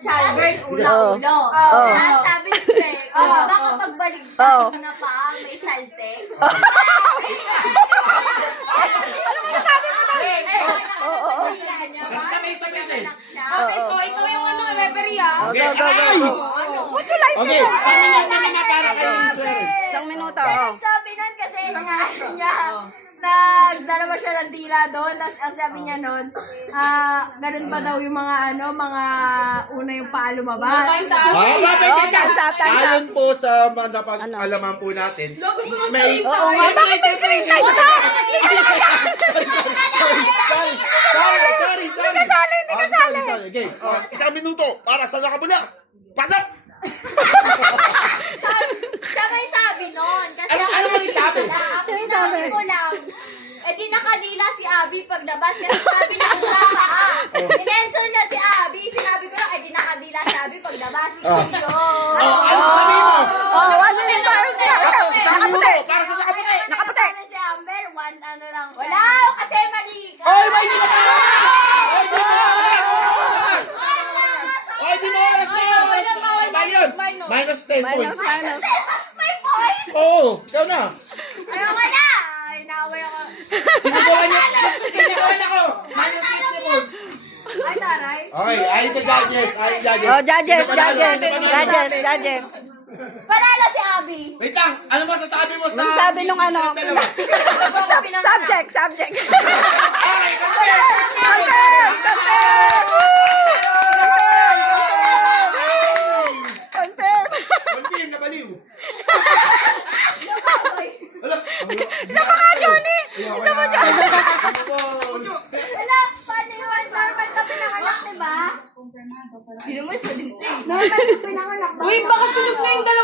Childbirth, ulo-ulo. Sabi ni Peg, baka pagbalik tayo na pa, may salte. Ikaw yung referee ah. Go. Would you like Okay, sa minuto na para kayo insurance. Isang minuto. Sabi nun kasi niya, nagdalawa siya ng tila doon, tapos ang sabi niya nun, ganun pa daw yung mga mga una yung paa lumabas. Time's up. Ayon po sa napag-alaman po natin, may... Oo nga, bakit may screen time ka? Sorry. Hindi ka sali. Sorry. Okay, isang minuto para sa nakabula. Pasok! Siya may sabi nun. Kasi Ano ba yung sabi? Ang sabi ko lang, di nakanila si Abby paglabas kasi sabi niya una paa. I-mention niya si Abby, sinabi ko lang, di nakadila si Abby paglabas. Ano sabihin mo? Ano yung nakaputi? Para sa nakaputi. Nakaputi. Si Amber, ano lang siya. Wala, kasi mali ka. Oy, may di mo oras na! Minus 10 points. May point. Oo, ikaw na. Ayoko na. Ay, naaway ako. Sinigawan ako. Minus 50 points. Ay, taray. Okay, ayon sa judges. Oh, judges. Panalo si Abby. Wait lang, ano masasabi mo sa... Ano sabi nung ano? Subject. Okay, Confirm. confirm na baliw. Isa pa nga, Johnny. Isa pa, Johnny. Wala, paano yun? Normal ka pinanganak, diba? Hindi naman siya din. Normal ka pinanganak. Uy, baka sunog na yung dalawa.